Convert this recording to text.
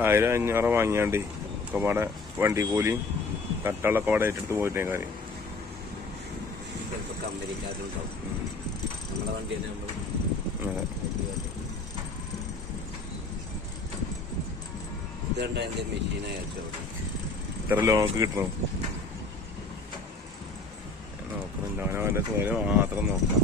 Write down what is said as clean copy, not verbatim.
1500 വാങ്ങിയാണ്ട് ഒക്കെ പാടെ വണ്ടി കൂലിയും തട്ടുകളൊക്കെ പാടെ ഏറ്റെടുത്ത് പോയിട്ടേ കാര്യം. ഇത്ര ലോക്ക് കിട്ടണം നോക്കുന്നില്ല. അവനവന്റെ സോല് മാത്രം നോക്കാം.